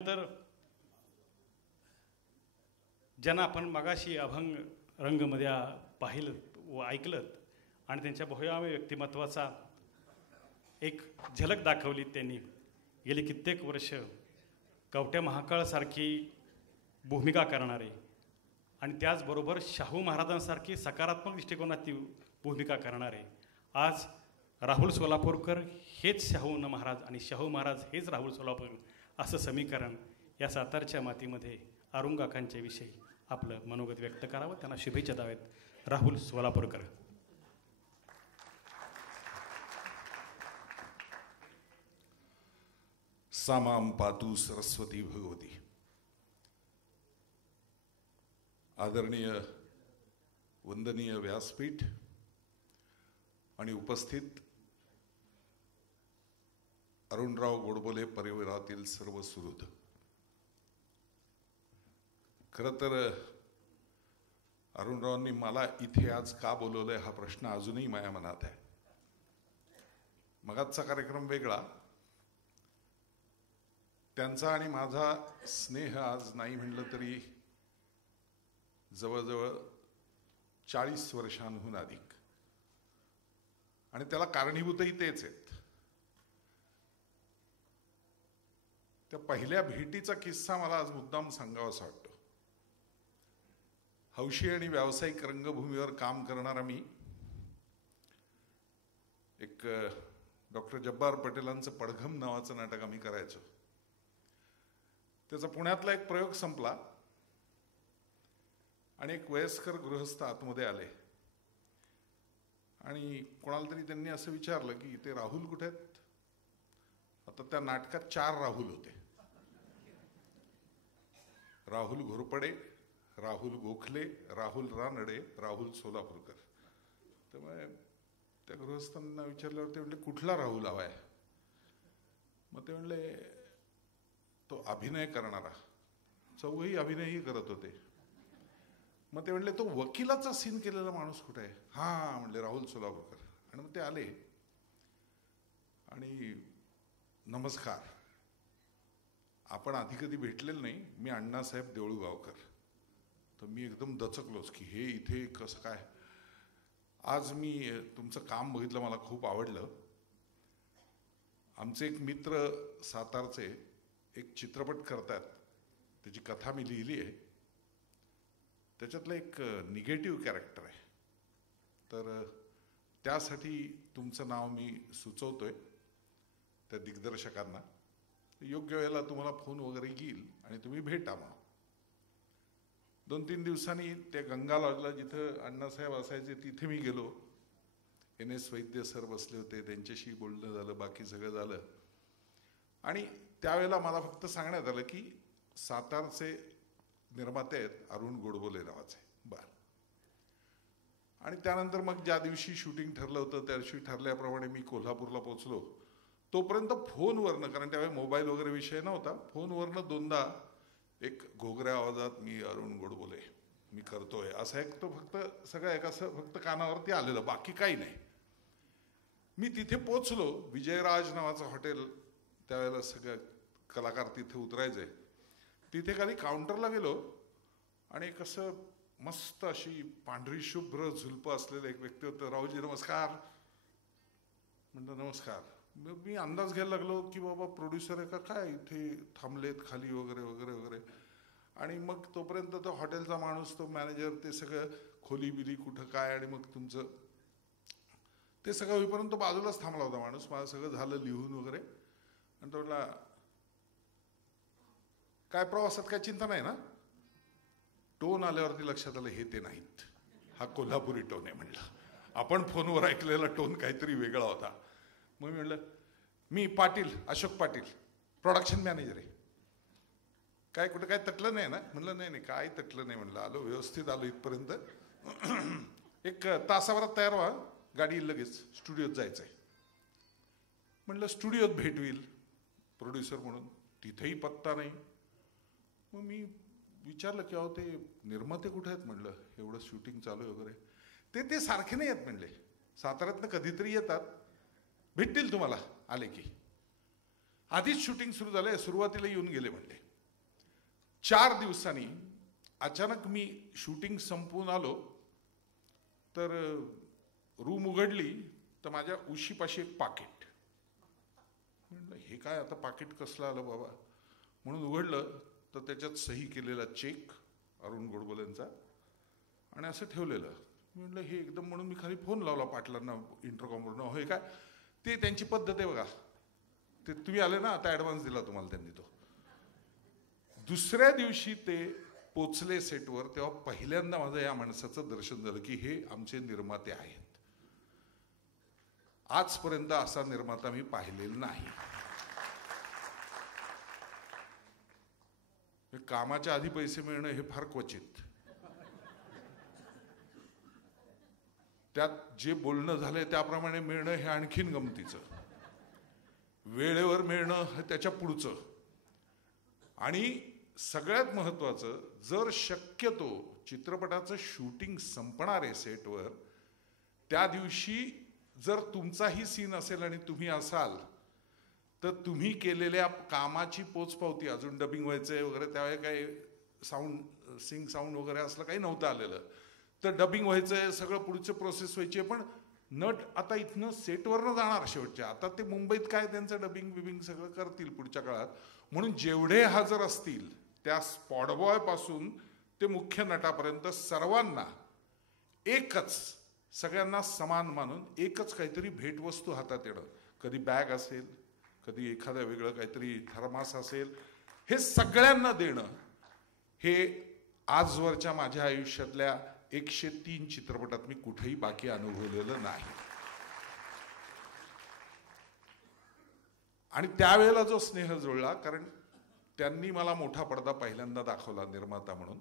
तर ज्यांना आपण मगाशी अभंग रंगमध्ये पाहिलं व ऐकलं आणि त्यांच्या भव्य व्यक्तिमत्वाचा एक झलक दाखवली त्यांनी. गेली कित्येक वर्ष कवट्या महाकाळसारखी भूमिका करणारे आणि त्याचबरोबर शाहू महाराजांसारखी सकारात्मक दृष्टिकोनाची भूमिका करणारे आज राहुल सोलापूरकर हेच शाहू महाराज आणि शाहू महाराज हेच राहुल सोलापूरकर असं समीकरण या सातारच्या मातीमध्ये अरुंगाकांच्या विषयी आपलं मनोगत व्यक्त करावं. त्यांना शुभेच्छा द्यावेत राहुल सोलापूरकर. सामाम पातु सरस्वती भगवती. आदरणीय वंदनीय व्यासपीठ आणि उपस्थित अरुणराव गोडबोले परिवारातील सर्व सुहृद. खरं तर अरुणरावांनी मला इथे आज का बोलवलंय हा प्रश्न अजूनही माझ्या मनात आहे. मगाचा कार्यक्रम वेगळा, त्यांचा आणि माझा स्नेह आज नाही म्हणलं तरी जवळजवळ 40 वर्षांहून अधिक, आणि त्याला कारणीभूतही तेच आहेत. त्या पहिल्या भेटीचा किस्सा मला आज मुद्दाम सांगावासा वाटतो. हौशी आणि व्यावसायिक रंगभूमीवर काम करणारा मी एक डॉक्टर जब्बार पटेलांचं पडघम नावाचं नाटक आम्ही करायचो. त्याचा पुण्यातला एक प्रयोग संपला आणि एक वयस्कर गृहस्थ आतमध्ये आले आणि कोणाला तरी त्यांनी असं विचारलं की ते राहुल कुठे आहेत. आता त्या नाटकात 4 राहुल होते. राहुल घोरपडे, राहुल गोखले, राहुल रानडे, राहुल सोलापूरकर. त्यामुळे त्या गृहस्थांना विचारल्यावर ते म्हणले कुठला राहुल हवाय. मग ते म्हणले तो अभिनय करणारा. चौघही अभिनयही करत होते. मग ते म्हणले तो वकिलाचा सीन केलेला माणूस कुठे आहे. हा म्हणले राहुल सोलापूरकर. आणि मग ते आले आणि नमस्कार, आपण आधी कधी भेटलेलं नाही, मी अण्णासाहेब देऊळगावकर. तर मी एकदम दचकलोच की हे इथे कसं काय. आज मी तुमचं काम बघितलं, मला खूप आवडलं. आमचे एक मित्र सातारचे एक चित्रपट करतात, त्याची कथा मी लिहिली आहे. त्याच्यातलं एक निगेटिव्ह कॅरेक्टर आहे. तर त्यासाठी तुमचं नाव मी सुचवतोय त्या दिग्दर्शकांना. योग्य वेळेला तुम्हाला फोन वगैरे येईल आणि तुम्ही भेटा. मग 2-3 दिवसांनी त्या गंगा लॉजला जिथं अण्णासाहेब असायचे तिथे मी गेलो. NS वैद्य सर बसले होते, त्यांच्याशी बोलणं झालं, बाकी सगळं झालं. आणि त्यावेळेला मला फक्त सांगण्यात आलं की सातारचे निर्माते आहेत अरुण गोडबोले नावाचे. बरं. आणि त्यानंतर मग ज्या दिवशी शूटिंग ठरलं होतं त्या दिवशी ठरल्याप्रमाणे मी कोल्हापूरला पोहोचलो. तोपर्यंत फोनवरनं, कारण त्यावेळी मोबाईल वगैरे विषय नव्हता, फोनवरनं 2दा एक घोगऱ्या आवाजात मी अरुण गोडबोले मी करतोय असं एक तो फक्त सगळं एक असं फक्त कानावरती आलेलं, बाकी काही नाही. मी तिथे पोचलो. विजयराज नावाचं हॉटेल, त्यावेळेला सगळं कलाकार तिथे उतरायचे. तिथे खाली काउंटरला गेलो आणि एक असं मस्त अशी पांढरी शुभ्र झुलपं असलेलं एक व्यक्ती होतं. राहुलजी नमस्कार म्हणलं. नमस्कार. मी अंदाज घ्यायला लागलो की बाबा प्रोड्युसर आहे का काय, इथे थांबलेत खाली वगैरे वगैरे वगैरे. आणि मग तोपर्यंत तो हॉटेलचा माणूस, तो मॅनेजर, ते सगळं खोली बिली कुठं काय, आणि मग तुमचं ते सगळं होईपर्यंत बाजूलाच थांबला होता माणूस. माझं सगळं झालं लिहून वगैरे. आणि तो म्हटला काय प्रवासात काय चिंता नाही ना. टोन आल्यावरती लक्षात आलं हे ते नाहीत, हा कोल्हापुरी टोन आहे. म्हणलं आपण फोनवर ऐकलेला टोन काहीतरी वेगळा होता. मग मी म्हणलं मी पाटील, अशोक पाटील, प्रोडक्शन मॅनेजर आहे. काय कुठं काय तटलं नाही ना. म्हणलं नाही नाही काय तटलं नाही. म्हणलं आलो व्यवस्थित आलो इथपर्यंत. एक तासाभरात तयार व्हा, गाडी लगेच स्टुडिओत जायचं आहे. म्हणलं स्टुडिओत भेट होईल प्रोड्युसर म्हणून. तिथेही पत्ता नाही. मग मी विचारलं की अहो ते निर्माते कुठे आहेत. म्हणलं एवढं शूटिंग चालू आहे वगैरे. ते सारखे नाही आहेत म्हणले, साताऱ्यातनं कधीतरी येतात, भेटतील तुम्हाला आले की. आधीच शूटिंग सुरू झालंय, सुरुवातीला येऊन गेले म्हणले. 4 दिवसांनी अचानक मी शूटिंग संपवून आलो तर रूम उघडली तर माझ्या उशीपाशी एक पाकिट. म्हणलं हे काय आता पाकिट कसलं आलं बाबा म्हणून उघडलं तर त्याच्यात सही केलेला चेक अरुण गोडबोलेंचा आणि असं ठेवलेलं. म्हणलं हे एकदम म्हणून मी खाली फोन लावला पाटलांना इंटरकॉमवरून. होय काय ते त्यांची पद्धत आहे बघा, ते तुम्ही आले ना आता ॲडव्हान्स दिला तुम्हाला त्यांनी तो. दुसऱ्या दिवशी ते पोचले सेटवर तेव्हा पहिल्यांदा माझं या माणसाचं दर्शन झालं की हे आमचे निर्माते आहेत. आजपर्यंत असा निर्माता मी पाहिलेला नाही. कामाच्या आधी पैसे मिळणं हे फार क्वचित. त्यात जे बोलणं झालंय त्याप्रमाणे मिळणं हे आणखीन गमतीचं. वेळेवर मिळणं हे त्याच्या पुढचं. आणि सगळ्यात महत्वाचं, जर शक्यतो चित्रपटाचं शूटिंग संपणार आहे सेटवर त्या दिवशी जर तुमचाही सीन असेल आणि तुम्ही असाल तर तुम्ही केलेल्या कामाची पोचपावती, अजून डबिंग व्हायचंय वगैरे त्यावेळी काही साऊंड सिंग साऊंड वगैरे असलं काही नव्हतं आलेलं, तर डबिंग व्हायचंय सगळं पुढचं प्रोसेस व्हायची. पण नट आता इथनं सेटवरनं जाणार शेवटच्या, आता ते मुंबईत काय त्यांचं डबिंग बिबिंग सगळं करतील पुढच्या काळात. म्हणून जेवढे हजर असतील त्या स्पॉटबॉय पासून ते मुख्य नटापर्यंत सर्वांना एकच, सगळ्यांना समान मानून एकच काहीतरी भेटवस्तू हातात येणं. कधी बॅग असेल, कधी एखादं वेगळं काहीतरी थर्मास असेल, हे सगळ्यांना देणं हे आजवरच्या माझ्या आयुष्यातल्या 103 चित्रपटात मी कुठेही बाकी अनुभवलेलं नाही. आणि त्यावेळेला जो स्नेह जुळला, कारण त्यांनी मला मोठा पडदा पहिल्यांदा दाखवला निर्माता म्हणून.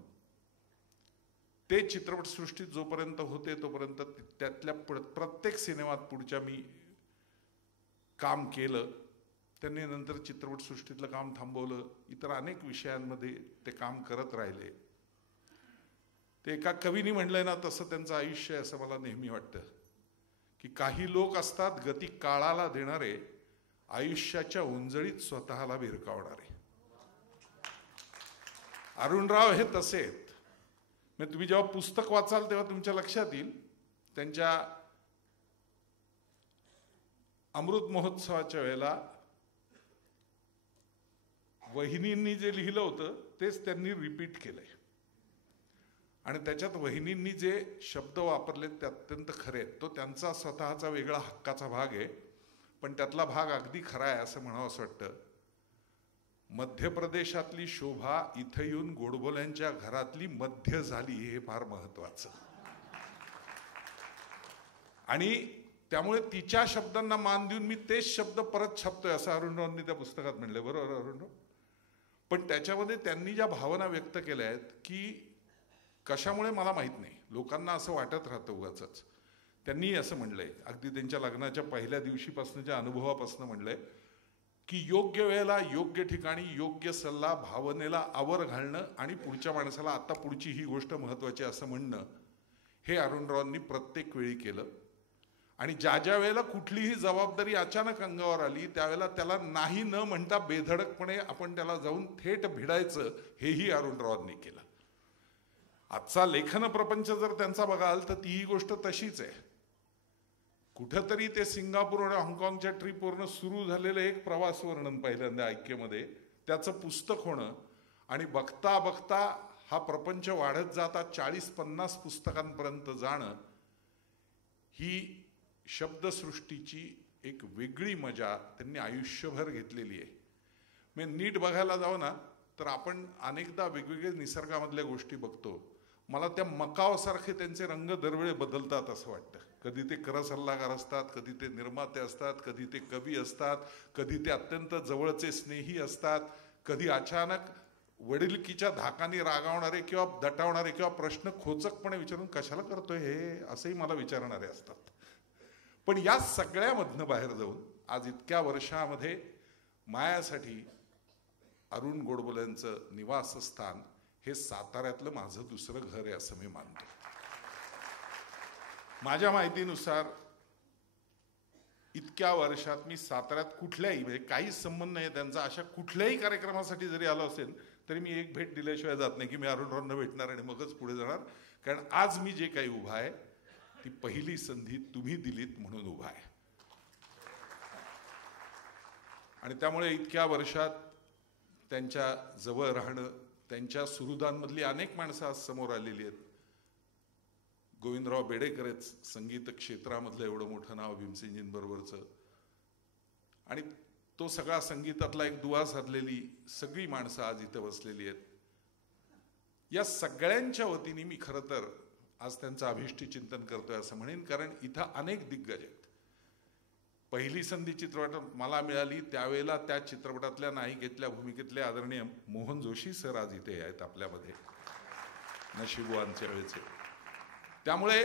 ते चित्रपटसृष्टीत जोपर्यंत होते तोपर्यंत त्यातल्या प्रत्येक सिनेमात पुढच्या मी काम केलं. त्यांनी नंतर चित्रपटसृष्टीतलं काम थांबवलं, इतर अनेक विषयांमध्ये ते काम करत राहिले. ते एका कवीनी म्हणलंय ना तसं त्यांचं आयुष्य आहे असं मला नेहमी वाटतं की काही लोक असतात गती काळाला देणारे, आयुष्याच्या उंजळीत स्वतःला भिरकावणारे. अरुणराव हे तसे आहेत. म्हणजे तुम्ही जेव्हा पुस्तक वाचाल तेव्हा तुमच्या लक्षात येईल त्यांच्या अमृत महोत्सवाच्या वेळेला वहिनींनी जे लिहिलं होतं तेच त्यांनी रिपीट केलंय. आणि त्याच्यात वहिनींनी जे शब्द वापरले ते अत्यंत खरे आहेत. तो त्यांचा स्वतःचा वेगळा हक्काचा भाग आहे, पण त्यातला भाग अगदी खरा आहे असं म्हणावं असं वाटतं. मध्य प्रदेशातली शोभा इथं येऊन गोडबोल्यांच्या घरातली मध्य झाली, हे फार महत्वाचं. आणि त्यामुळे तिच्या शब्दांना मान देऊन मी तेच शब्द परत छापतोय असं अरुणरावांनी त्या पुस्तकात म्हणले. बरोबर अरुणराव? पण त्याच्यामध्ये त्यांनी ज्या भावना व्यक्त केल्या आहेत की कशामुळे मला माहित नाही, लोकांना असं वाटत राहतं उगाचच. त्यांनी असं म्हणलंय, अगदी त्यांच्या लग्नाच्या पहिल्या दिवशीपासूनच्या अनुभवापासून म्हणलंय की योग्य वेळेला योग्य ठिकाणी योग्य सल्ला, भावनेला आवर घालणं आणि पुढच्या माणसाला आता पुढची ही गोष्ट महत्वाची असं म्हणणं, हे अरुणरावांनी प्रत्येक वेळी केलं. आणि ज्या ज्या वेळेला कुठलीही जबाबदारी अचानक अंगावर आली त्यावेळेला त्याला नाही न म्हणता बेधडकपणे आपण त्याला जाऊन थेट भिडायचं, हेही अरुणरावांनी केलं. आजचा लेखन प्रपंच जर त्यांचा बघाल तर तीही गोष्ट तशीच आहे. कुठंतरी ते सिंगापूर आणि हाँगकाँगच्या ट्रिपवरनं सुरू झालेलं एक प्रवास वर्णन पहिल्यांदा ऐक्यमध्ये त्याचं पुस्तक होणं, आणि बघता बघता हा प्रपंच वाढत जाता 40-50 पुस्तकांपर्यंत जाणं, ही शब्दसृष्टीची एक वेगळी मजा त्यांनी आयुष्यभर घेतलेली आहे. म्हणजे नीट बघायला जाऊ ना तर आपण अनेकदा वेगवेगळे निसर्गामधल्या गोष्टी बघतो. मला त्या मकावसारखे त्यांचे रंग दरवेळी बदलतात असं वाटतं. कधी ते करसल्लागार असतात, कधी ते निर्माते असतात, कधी ते कवी असतात, कधी ते अत्यंत जवळचे स्नेही असतात, कधी अचानक वडिलकीच्या धाकाने रागावणारे किंवा दटावणारे किंवा प्रश्न खोचकपणे विचारून कशाला करतोय हे असंही मला विचारणारे असतात. पण या सगळ्यामधनं बाहेर जाऊन आज इतक्या वर्षामध्ये मायासाठी अरुण गोडबोलेंचं निवासस्थान हे साताऱ्यातलं माझं दुसरं घर आहे असं मी मानतो. माझ्या माहितीनुसार इतक्या वर्षात मी साताऱ्यात कुठल्याही, म्हणजे काहीच संबंध नाही त्यांचा, अशा कुठल्याही कार्यक्रमासाठी जरी आलो असेल तरी मी एक भेट दिल्याशिवाय जात नाही की मी अरुणरावांना भेटणार आणि मगच पुढे जाणार. कारण आज मी जे काही उभा आहे ती पहिली संधी तुम्ही दिलीत म्हणून उभा आहे. आणि त्यामुळे इतक्या वर्षात त्यांच्या जवळ राहणं, त्यांच्या सुहृदांमधली अनेक माणसं आज समोर आलेली आहेत. गोविंदराव बेडेकरच संगीत क्षेत्रामधलं एवढं मोठं नाव भीमसेनजींबरोबरचं, आणि तो सगळा संगीतातला एक दुवा साधलेली सगळी माणसं आज इथं बसलेली आहेत. या सगळ्यांच्या वतीने मी खरं तर आज त्यांचं अभिष्ट चिंतन करतोय असं म्हणेन. कारण इथं अनेक दिग्गज आहेत. पहिली संधी चित्रपटात मला मिळाली त्यावेळेला त्या चित्रपटातल्या नायिकेतल्या भूमिकेतले आदरणीय मोहन जोशी सर आज इथे आहेत आपल्यामध्ये, नशिबवानच्या वेळेचे. त्यामुळे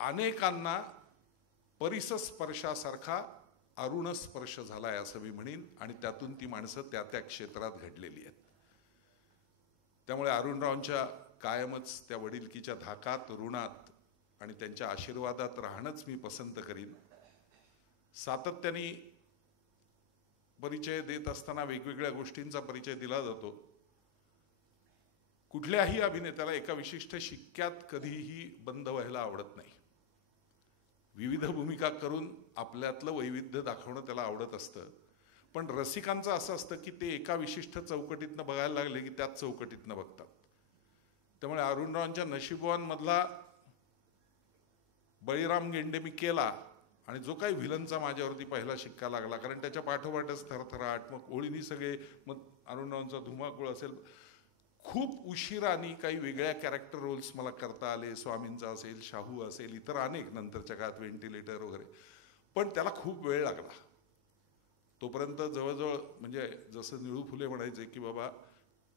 अनेकांना परिसस्पर्शासारखा अरुण स्पर्श झालाय असं मी म्हणेन. आणि त्यातून ती माणसं त्या त्या क्षेत्रात घडलेली आहेत. त्यामुळे अरुणरावांच्या कायमच त्या वडिलकीच्या धाकात, ऋणात आणि त्यांच्या आशीर्वादात राहणंच मी पसंत करीन. सातत्याने परिचय देत असताना वेगवेगळ्या गोष्टींचा परिचय दिला जातो. कुठल्याही अभिनेत्याला एका विशिष्ट शिक्क्यात कधीही बंद व्हायला आवडत नाही. विविध भूमिका करून आपल्यातलं वैविध्य दाखवणं त्याला आवडत असतं. पण रसिकांचं असं असतं की ते एका विशिष्ट चौकटीतनं बघायला लागले की त्याच चौकटीतनं बघतात. त्यामुळे अरुणरावांच्या नशिबवानमधला बळीराम गेंडे मी केला आणि जो काही व्हिलनचा माझ्यावरती पहिला शिक्का लागला, कारण त्याच्या पाठोपाठच थरथराट, मग ओळीनी सगळे, मग अरुणरावांचा धुमाकूळ असेल, खूप उशिराने काही वेगळ्या कॅरेक्टर रोल्स मला करता आले. स्वामींचा असेल, शाहू असेल, इतर अनेक नंतरच्या काळात व्हेंटिलेटर वगैरे. पण त्याला खूप वेळ लागला. तोपर्यंत जवळजवळ म्हणजे जसं निळू फुले म्हणायचे की बाबा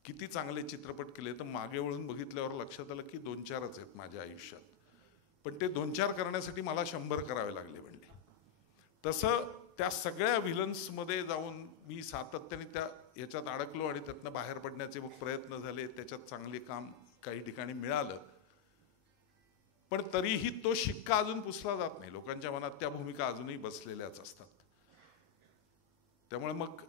किती चांगले चित्रपट केले, तर मागे वळून बघितल्यावर लक्षात आलं की 2-4च आहेत माझ्या आयुष्यात. पण ते 2-4 करण्यासाठी मला 100 करावे लागले म्हणले. तसं त्या सगळ्या व्हिलन्समध्ये जाऊन मी सातत्याने त्या याच्यात अडकलो आणि त्यातनं बाहेर पडण्याचे मग प्रयत्न झाले. त्याच्यात चांगले काम काही ठिकाणी मिळालं. पण तरीही तो शिक्का अजून पुसला जात नाही. लोकांच्या मनात त्या भूमिका अजूनही बसलेल्याच असतात. त्यामुळे मग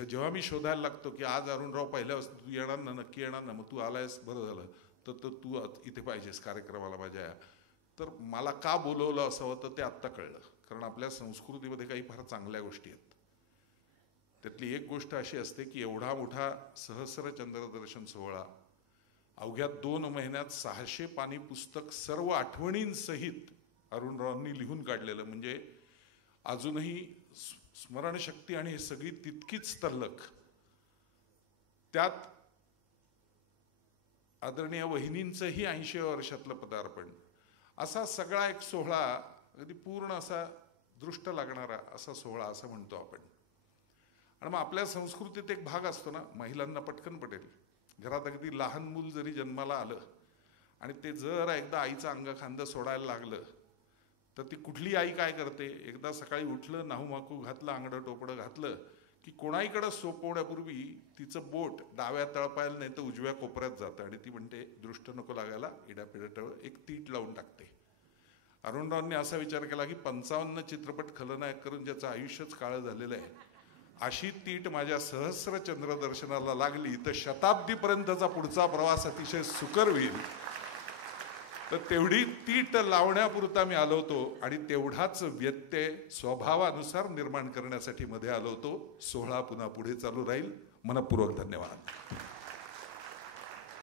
जेव्हा मी शोधायला लागतो की आज अरुणराव पहिल्या तू येणार ना, नक्की येणार ना, मग तू आलायस, बरं झालं, तर तू इथे पाहिजेस कार्यक्रमाला माझ्या. तर मला का बोलवलं असावं तर ते आत्ता कळलं. कारण आपल्या संस्कृतीमध्ये काही फार चांगल्या गोष्टी आहेत. त्यातली एक गोष्ट अशी असते की एवढा मोठा सहस्र चंद्रदर्शन सोहळा, अवघ्या 2 महिन्यात 600 पानी पुस्तक सर्व आठवणींसहित अरुणरावांनी लिहून काढलेलं, म्हणजे अजूनही स्मरणशक्ती आणि हे सगळी तितकीच तल्लख. त्यात आदरणीय वहिनींचंही 80व्या वर्षातलं पदार्पण, असा सगळा एक सोहळा, अगदी पूर्ण असा दृष्ट लागणारा असा सोहळा असं म्हणतो आपण. आणि मग आपल्या संस्कृतीत एक भाग असतो ना, महिलांना पटकन पटेल. घरात अगदी लहान मूल जरी जन्माला आलं आणि ते जर एकदा आईचं अंगखांदं सोडायला लागलं तर ती कुठली आई काय करते, एकदा सकाळी उठलं, नाहूमाकू घातलं, आंगडं टोपडं घातलं की कोणाईकडे सोपवण्यापूर्वी तिचं बोट डाव्या तळपायाला नाही तर उजव्या कोपऱ्यात जातं आणि ती म्हणते दृष्ट नको लागायला, इडापिडाटळ एक तीट लावून टाकते. अरुणरावांनी असा विचार केला की 55 चित्रपट खलनायक करून ज्याचं आयुष्यच काळं झालेलं आहे, अशी तीट माझ्या सहस्र चंद्रदर्शनाला लागली तर शताब्दीपर्यंतचा पुढचा प्रवास अतिशय सुकर होईल. तर तेवढी तीट लावण्यापुरता मी आलो होतो आणि तेवढाच व्यत्यय स्वभावानुसार निर्माण करण्यासाठी मध्ये आलो होतो. सोहळा पुन्हा पुढे चालू राहील. मनपूर्वक धन्यवाद.